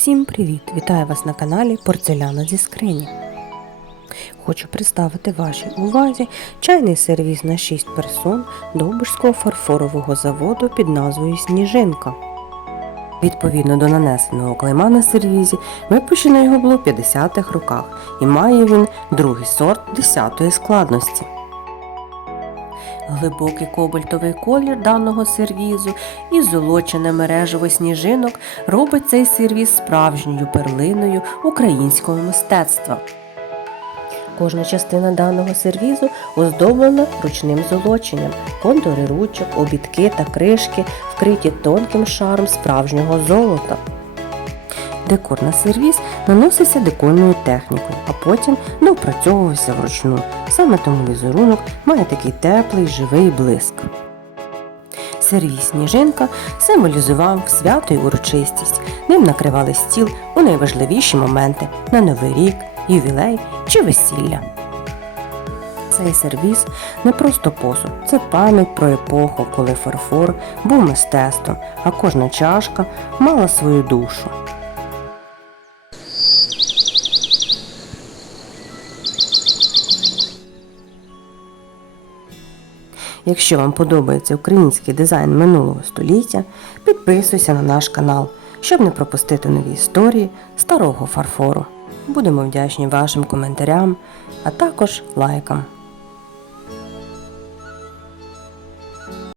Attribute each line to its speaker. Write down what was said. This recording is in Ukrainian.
Speaker 1: Всім привіт! Вітаю вас на каналі Порцеляна зі скрині. Хочу представити вашій увазі чайний сервіз на 6 персон Довбишського фарфорового заводу під назвою Сніжинка. Відповідно до нанесеного клейма на сервізі, випущено його було в 50-х роках і має він другий сорт 10-ї складності. Глибокий кобальтовий колір даного сервізу і золочене мережево сніжинок робить цей сервіз справжньою перлиною українського мистецтва. Кожна частина даного сервізу оздоблена ручним золоченням, контури ручок, обідки та кришки вкриті тонким шаром справжнього золота. Декор на сервіз наносився декорною технікою, а потім доопрацьовувався вручну. Саме тому візерунок має такий теплий живий блиск. Сервіз сніжинка символізував свято й урочистість. Ним накривали стіл у найважливіші моменти на Новий рік, ювілей чи весілля. Цей сервіз не просто посуд, це пам'ять про епоху, коли фарфор був мистецтвом, а кожна чашка мала свою душу. Якщо вам подобається український дизайн минулого століття, підписуйся на наш канал, щоб не пропустити нові історії старого фарфору. Будемо вдячні вашим коментарям, а також лайкам.